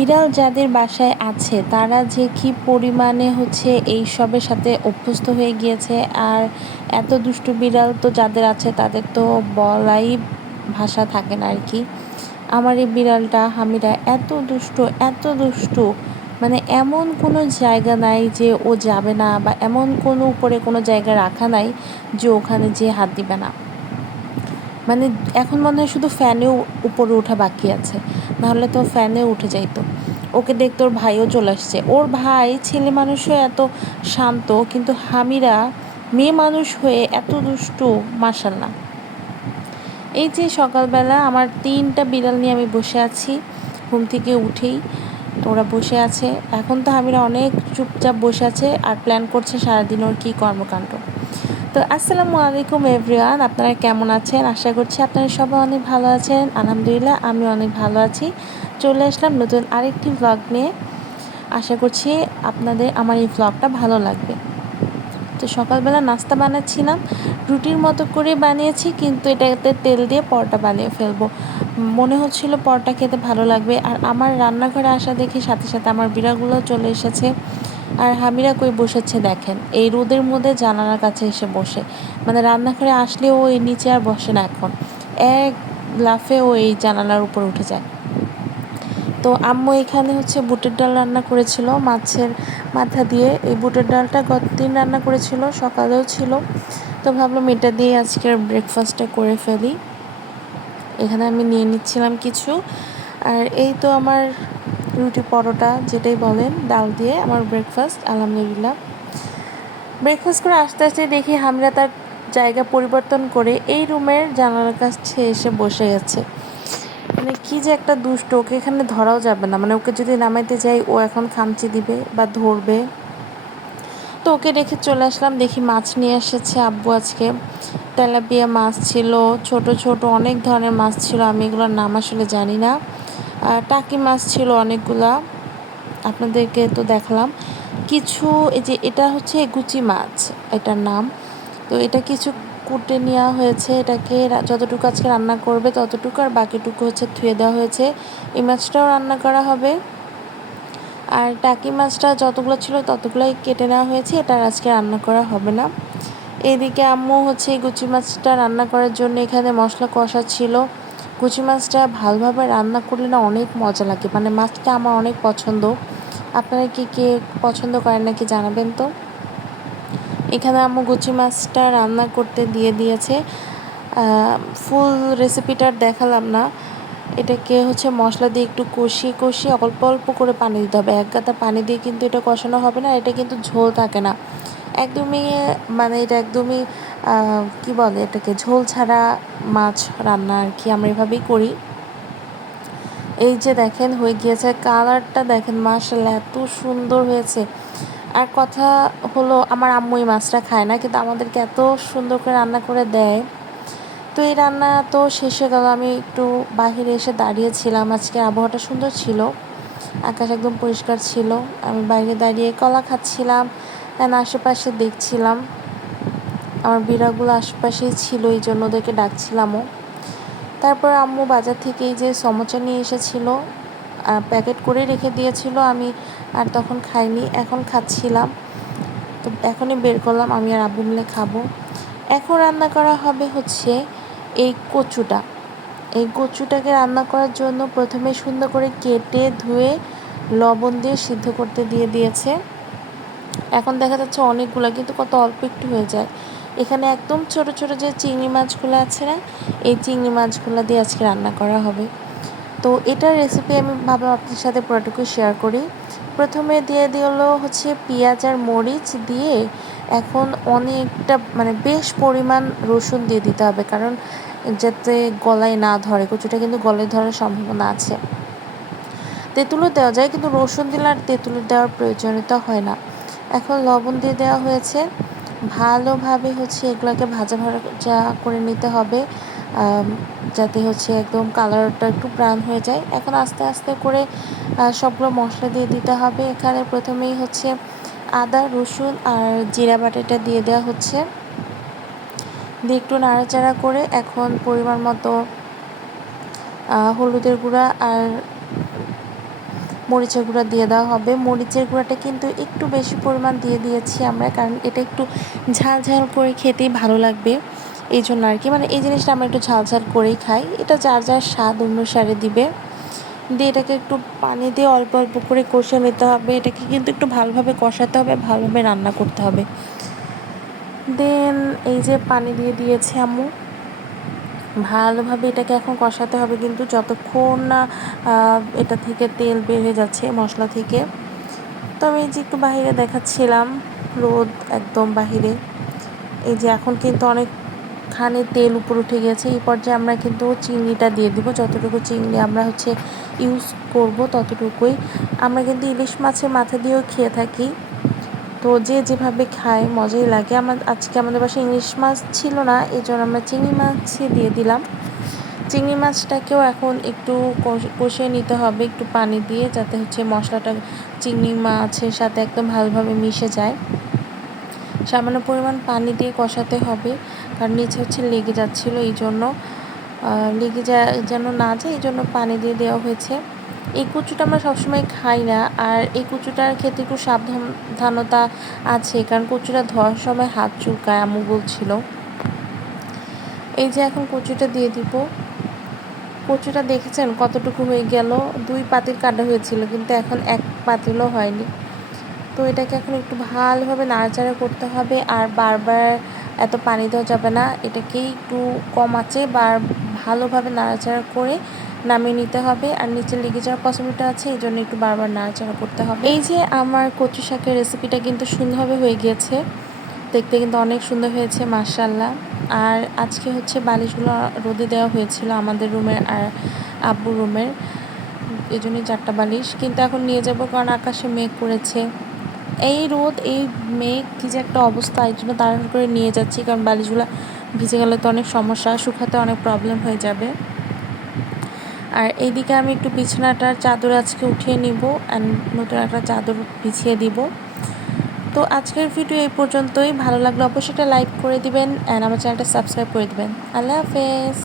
বিড়াল যাদের বাসায় আছে, তারা যে কি পরিমাণে হচ্ছে এই সবের সাথে অভ্যস্ত হয়ে গিয়েছে, আর এত দুষ্টু বিড়াল তো যাদের আছে, তাদের তো বলাই ভাষা থাকে না আর কি আমার এই বিড়ালটা, হামিরা এত দুষ্টু এত দুষ্টু মানে এমন কোনো জায়গা নাই যে ও যাবে না, বা এমন কোনো উপরে কোনো জায়গা রাখা নাই যে ওখানে যেয়ে হাত দিবে না। মানে এখন মনে হয় শুধু ফ্যানেও উপরে ওঠা বাকি আছে। নাহলে তো ফ্যানে উঠে যাইতো। ওকে দেখতে ওর ভাইও চলে আসছে। ওর ভাই ছেলে মানুষও এত শান্ত, কিন্তু হামিরা মেয়ে মানুষ হয়ে এত দুষ্টু না এই যে সকালবেলা আমার তিনটা বিড়াল নিয়ে আমি বসে আছি, ঘুম থেকে উঠেই। তো ওরা বসে আছে। এখন তো হামিরা অনেক চুপচাপ বসে আছে আর প্ল্যান করছে সারাদিন ওর কী কর্মকাণ্ড। তো আসসালামু আলাইকুম এভরিওয়ান আপনারা কেমন আছেন? আশা করছি আপনারা সবাই অনেক ভালো আছেন। আলহামদুলিল্লাহ আমি অনেক ভালো আছি। চলে আসলাম নতুন আরেকটি ভ্লগ নিয়ে। আশা করছি আপনাদের আমার এই ভ্লগটা ভালো লাগবে। তো সকালবেলা নাস্তা বানাচ্ছিলাম। রুটির মতো করে বানিয়েছি, কিন্তু এটাতে তেল দিয়ে পরোটা বানিয়ে ফেলব। মনে হচ্ছিল পরোটা খেতে ভালো লাগবে। আর আমার রান্নাঘরে আসা দেখে সাথে সাথে আমার বিড়ালগুলো চলে এসেছে। আর হামিরা কই বসেছে দেখেন। এই রোদের মধ্যে জানালার কাছে এসে বসে। মানে রান্নাঘরে আসলেও ওই নিচে আর বসে না এখন। এক লাফে ও এই জানালার উপর উঠে যায়। তো আম্মু এখানে হচ্ছে বুটের ডাল রান্না করেছিল মাছের মাথা দিয়ে। এই বুটের ডালটা গত দিন রান্না করেছিল, সকালেও ছিল। তো ভাবলাম এটা দিয়ে আজকের ব্রেকফাস্টটা করে ফেলি। এখানে আমি নিয়ে নিচ্ছিলাম কিছু। আর এই তো আমার রুটি পরোটা, যেটাই বলেন, ডাল দিয়ে আমার ব্রেকফাস্ট আলহামদুলিল্লাহ। ব্রেকফাস্ট করে আস্তে আস্তে দেখি আমরা তার জায়গা পরিবর্তন করে এই রুমের জানালার কাছে এসে বসে গেছে মানে কি যে একটা দুষ্ট, ওকে এখানে ধরাও যাবে না। মানে ওকে যদি নামাইতে যাই, ও এখন খামচি দিবে বা ধরবে। তো ওকে রেখে চলে আসলাম, দেখি মাছ নিয়ে এসেছে আব্বু আজকে। তেলাপিয়া মাছ ছিল, ছোট ছোট অনেক ধরনের মাছ ছিল, আমি এগুলোর নাম আসলে জানি না। টাকি মাছ ছিল অনেকগুলা, আপনাদেরকে তো দেখলাম। কিছু এই যে এটা হচ্ছে গুচি মাছ, এটার নাম। তো এটা কিছু কুটে নেওয়া হয়েছে, এটাকে যতটুকু আজকে রান্না করবে ততটুকু, আর বাকিটুকু হচ্ছে ধুয়ে দেওয়া হয়েছে। এই মাছটাও রান্না করা হবে। আর টাকি মাছটা যতগুলো ছিল ততগুলোই কেটে নেওয়া হয়েছে, এটা আজকে রান্না করা হবে না। এদিকে আম্মু হচ্ছে এই গুচি মাছটা রান্না করার জন্য এখানে মশলা কষা ছিল। কুচি মাছটা ভালোভাবে রান্না করলে না অনেক মজা লাগে। মানে মাছটা আমার অনেক পছন্দ। আপনারা কি কে পছন্দ করেন নাকি জানাবেন তো? এখানে আম্মু গুচি মাছটা রান্না করতে দিয়ে দিয়েছে। ফুল রেসিপিটার দেখালাম না। এটাকে হচ্ছে মশলা দিয়ে একটু কষিয়ে কষিয়ে অল্প অল্প করে পানি দিতে হবে। এক গাদা পানি দিয়ে কিন্তু এটা কষানো হবে না। এটা কিন্তু ঝোল থাকে না। একদমই মানে এটা একদমই কি বলে এটাকে, ঝোল ছাড়া মাছ রান্না আর কি আমরা এভাবেই করি। এই যে দেখেন, হয়ে গিয়েছে, কালারটা দেখেন মাসাল্লাহ এত সুন্দর হয়েছে। আর কথা হলো, আমার আম্মু এই মাছটা খায় না, কিন্তু আমাদেরকে এত সুন্দর করে রান্না করে দেয়। তো এই রান্না তো শেষে গেল, আমি একটু বাহিরে এসে দাঁড়িয়েছিলাম। আজকে আবহাওয়াটা সুন্দর ছিল, আকাশ একদম পরিষ্কার ছিল, আমি বাইরে দাঁড়িয়ে কলা খাচ্ছিলাম। অ্যান্ড আশেপাশে দেখছিলাম। আমার বিড়াগুলো আশেপাশেই ছিল, এই জন্য ওদেরকে ডাকছিলামও। তারপর আম্মু বাজার থেকে এই যে সমোচা নিয়ে এসেছিল প্যাকেট করে রেখে দিয়েছিল, আমি আর তখন খাইনি, এখন খাচ্ছিলাম। তো এখনই বের করলাম, আমি আর আব্বু মিলে খাব। এখন রান্না করা হবে হচ্ছে এই কচুটা। এই কচুটাকে রান্না করার জন্য প্রথমে সুন্দর করে কেটে ধুয়ে লবণ দিয়ে সিদ্ধ করতে দিয়ে দিয়েছে। এখন দেখা যাচ্ছে অনেকগুলো, কিন্তু কত অল্প একটু হয়ে যায়। এখানে একদম ছোট ছোট যে চিংড়ি মাছগুলো আছে না, এই চিংড়ি মাছগুলো দিয়ে আজকে রান্না করা হবে। তো এটার রেসিপি আমি ভাবলাম আপনার সাথে পুরোটুকু শেয়ার করি। প্রথমে দিয়ে দিলো হচ্ছে পেঁয়াজ আর মরিচ দিয়ে এখন অনেকটা মানে বেশ পরিমাণ রসুন দিয়ে দিতে হবে, কারণ যাতে গলায় না ধরে, কচুটা কিন্তু গলায় ধরার সম্ভাবনা আছে। তেঁতুলও দেওয়া যায়, কিন্তু রসুন দিলে আর তেঁতুলের দেওয়ার প্রয়োজনীয়তা হয় না। এখন লবণ দিয়ে দেওয়া হয়েছে। ভালোভাবে হচ্ছে এগুলোকে ভাজা ভাজা করে নিতে হবে যাতে হচ্ছে একদম কালারটা একটু ব্রাউন হয়ে যায়। এখন আস্তে আস্তে করে সবগুলো মশলা দিয়ে দিতে হবে। এখানে প্রথমেই হচ্ছে আদা, রসুন আর জিরা বাটাটা দিয়ে দেওয়া হচ্ছে। দিয়ে একটু নাড়াচাড়া করে এখন পরিমাণ মতো হলুদের গুঁড়া আর মরিচের গুঁড়া দিয়ে দেওয়া হবে। মরিচের গুঁড়াটা কিন্তু একটু বেশি পরিমাণ দিয়ে দিয়েছি আমরা, কারণ এটা একটু ঝাল ঝাল করে খেতেই ভালো লাগবে। এই জন্য আর কি মানে এই জিনিসটা আমরা একটু ঝাল ঝাল করেই খাই। এটা যার যার স্বাদ অনুসারে দিবে। দিয়ে এটাকে একটু পানি দিয়ে অল্প অল্প করে কষে নিতে হবে। এটাকে কিন্তু একটু ভালোভাবে কষাতে হবে, ভালোভাবে রান্না করতে হবে। দেন এই যে পানি দিয়ে দিয়েছে আম্মু। ভালোভাবে এটাকে এখন কষাতে হবে, কিন্তু যতক্ষণ না এটা থেকে তেল বের হয়ে যাচ্ছে মশলা থেকে তো আমি যে একটু বাহিরে দেখাচ্ছিলাম, রোদ একদম বাহিরে, এই যে এখন কিন্তু অনেক অনেকখানি তেল উপর উঠে গেছে এই পর্যায়ে আমরা কিন্তু চিংড়িটা দিয়ে দিব, যতটুকু চিংড়ি আমরা হচ্ছে ইউজ করব ততটুকুই, আমরা কিন্তু ইলিশ মাছের মাথা দিয়েও খেয়ে থাকি তো যে যেভাবে খায়, মজাই লাগে। আমার, আজকে আমাদের বাসায় ইলিশ মাছ ছিল না এই জন্য আমরা চিংড়ি মাছই দিয়ে দিলাম। চিংড়ি মাছটাকেও এখন একটু কষিয়ে নিতে হবে, একটু পানি দিয়ে, যাতে হচ্ছে মশলাটা চিংড়ি মাছের সাথে একদম ভালোভাবে মিশে যায়। সামান্য পরিমাণ পানি দিয়ে কষাতে হবে, কারণ নিচে হচ্ছে লেগে যাচ্ছিল এই জন্য লেগে যা যেন না যায় এই জন্য পানি দিয়ে দেওয়া হয়েছে। এই কুচুটা আমরা সবসময় খাই না, আর এই কুচুটার ক্ষেত্রে একটু সাবধানতা আছে, কারণ কচুটা ধোয়ার সময় হাত চুলকায় আমু বলছিল। এই যে এখন কচুটা দিয়ে দিব। কচুটা দেখেছেন কতটুকু হয়ে গেল? দুই পাতিল কাটা হয়েছিল, কিন্তু এখন এক পাতিলও হয়নি। তো এটাকে এখন একটু ভালোভাবে নাড়াচাড়া করতে হবে, আর বারবার এত পানি দেওয়া যাবে না। এটাকেই একটু কম আছে বা ভালোভাবে নাড়াচাড়া করে নামিয়ে নিতে হবে আর নিচে লেগে যাওয়ার পসিবিলিটি আছে, এই জন্য একটু বারবার নাড়াচাড়া করতে হবে। এই যে আমার কচু শাকের রেসিপিটা কিন্তু সুন্দরভাবে হয়ে গিয়েছে, দেখতে কিন্তু অনেক সুন্দর হয়েছে মার্শাল্লাহ আর আজকে হচ্ছে বালিশগুলো রোদে দেওয়া হয়েছিল আমাদের রুমের আর আব্বু রুমের, এই জন্যই চারটা বালিশ। কিন্তু এখন নিয়ে যাব কারণ আকাশে মেঘ করেছে। এই রোদ, এই মেঘ কী যে একটা অবস্থা, এই জন্য তাড়াহুড়ো করে নিয়ে যাচ্ছি কারণ বালিশগুলো ভিজে গেলে তো অনেক সমস্যা, শুকাতে অনেক প্রবলেম হয়ে যাবে। আর এইদিকে আমি একটু বিছানাটার চাদর আজকে উঠিয়ে নিব অ্যান্ড নতুন একটা চাদর বিছিয়ে দিব। তো আজকের ভিডিও এই পর্যন্তই। ভালো লাগলে অবশ্যই একটা লাইক করে দিবেন অ্যান্ড আমার চ্যানেলটা সাবস্ক্রাইব করে দিবেন। আল্লাহ হাফেজ।